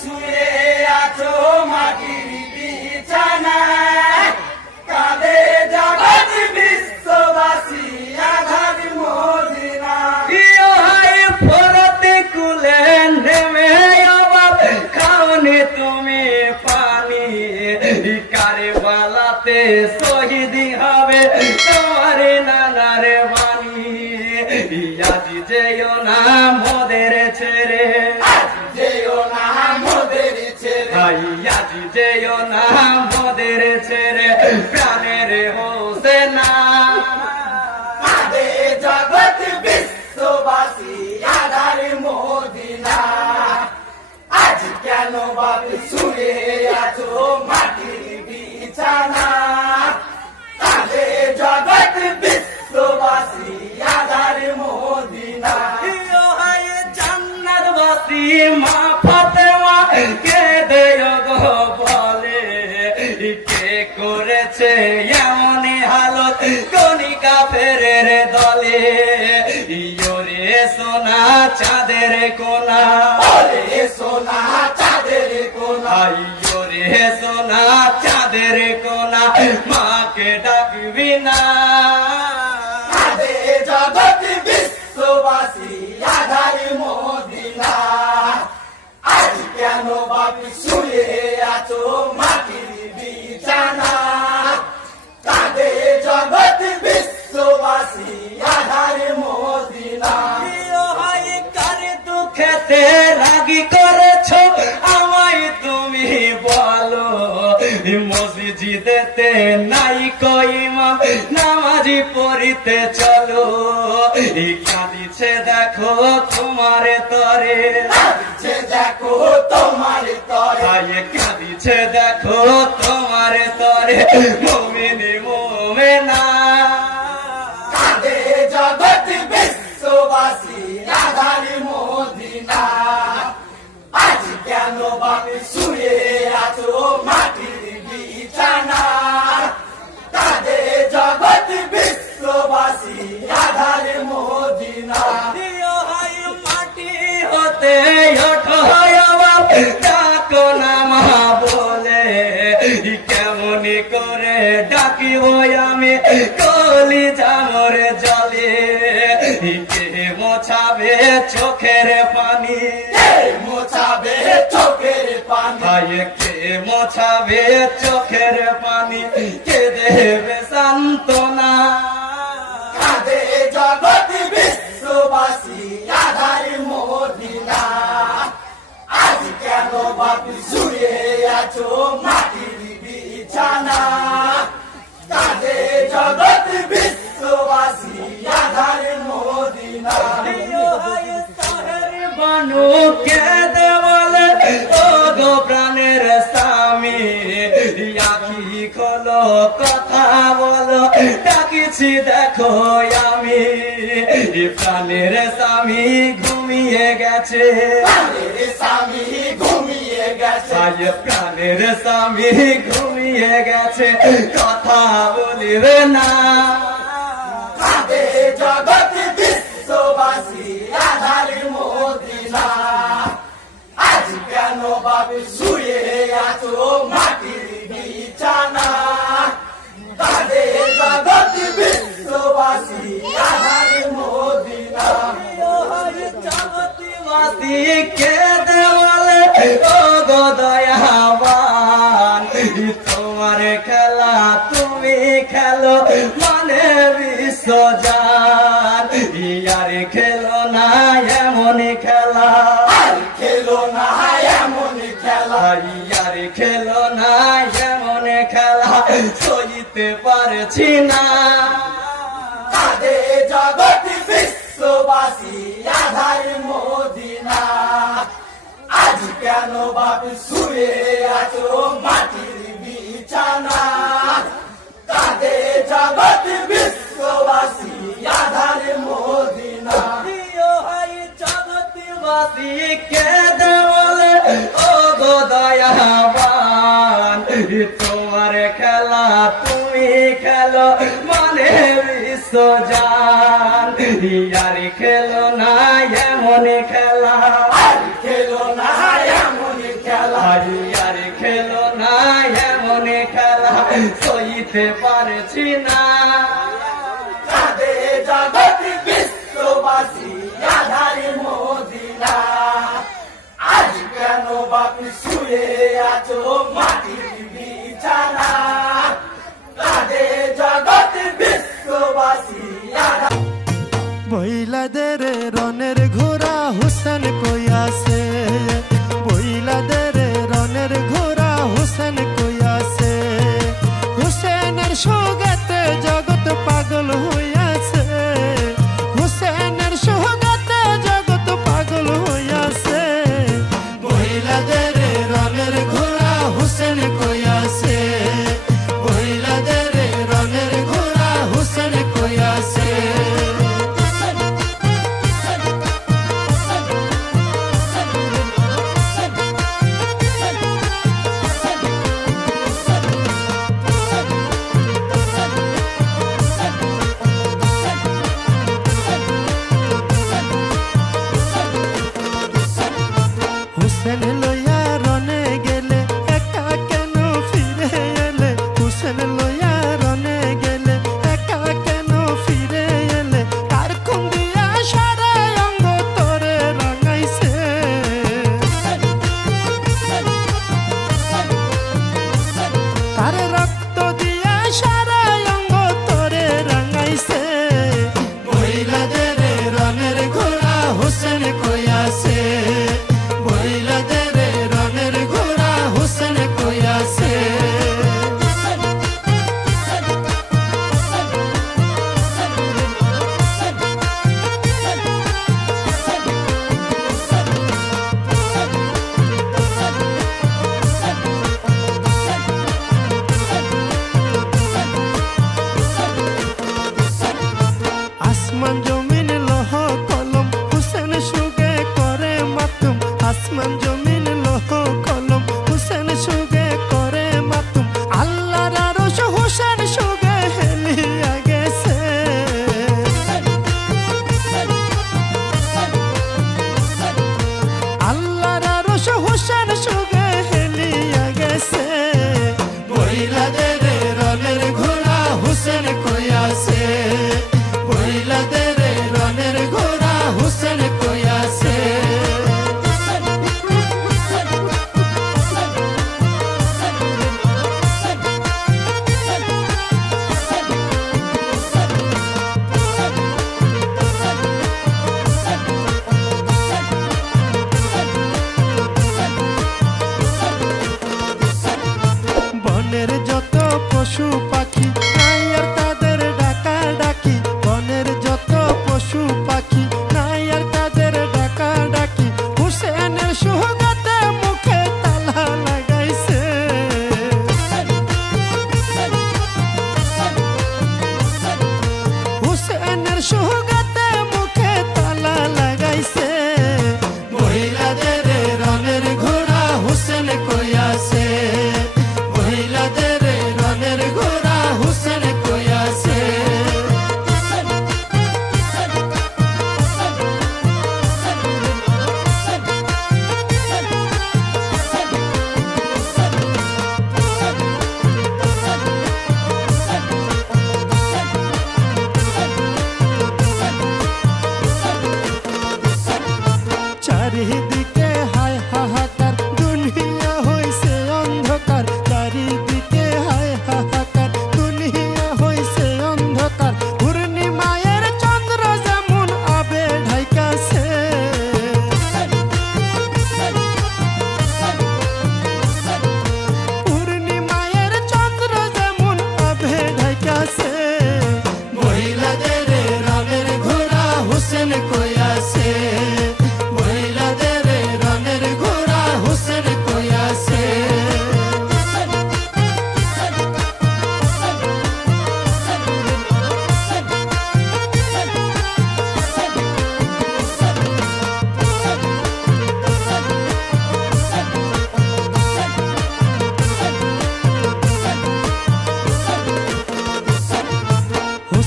শুয়ে আছো মাটির বিছানা কাঁদে জগৎ বিশ্ববাসী আধার মদিনা। হাই ফরতে কুলে নেমে অবাব খাওনি তুমি পানি। কারে বালাতে শহীদ হবে নানার বাণী। আজি যেও না ছেড়ে যেও না মোদের ছেড়ে প্রাণের হোসেনা। কাঁদে জগৎ বিশ্ববাসী আধার মদিনা। আজ কেন বাপি শুয়ে আছো মাটির বিছানা? কাঁদে জগৎ বিশ্ববাসী আধার মদিনা। হাই মা ফাতেমা কে চাঁদের কোনা। সোনা চাঁদের কোনা। পড়িতে চলো। দিচ্ছে কাঁদিছে দেখো তোমার তরে। দেখো তোমার তরে। কাঁদিছে দেখো তোমার তরে। মোমিনি মোমেনা। কাঁদে জগৎ বিশ্ববাসী ডাকিব আমি কলি জানোর জলে। কে মোছাবে চোখের পানি। মোছাবে চোখের পানি। কে মোছাবে চোখের পানি। কে দেবে বানু কে দেওয়ালে ও গো প্রাণের স্বামী আখি খোলো, কথা বলো, ডাকিছি দেখো আমি। প্রাণের স্বামী ঘুমিয়ে গেছে। স্বামী ঘুমিয়ে গেছে প্রাণের স্বামী ঘুমিয়ে গেছে, কথা বলিবে না। জগৎ বিশ্ববাসী, আধার আজ কেন বাবু শুয়ে আছো মাটির বিছানা কাঁদে জগৎ বিশ্ববাসী আধার মদিনা দয়াবান তোমার খেলা তুমি খেলো মানে বিশ্বজান ইয়ার খেলো সইতে পারছি না। কাঁদে জগৎ বিশ্ববাসী আধার মদিনা। আজ কেন বাবু শুয়ে আছো মাটির বিছানা? কাঁদে জগৎ বিশ্ববাসী আধার মদিনা। জগৎবাসী কে দেওয়ালে ও যদি আর না এমন খেলা। খেলো না এমন খেলা। আর খেলো না এমন খেলা। সইতে পারছি না। জগৎ বিশ্ববাসী আজ কেন বাপি শুয়ে আছো মাটির বিছানা? তাদের জগৎ মহিলাদের রণ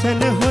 हुसैन हो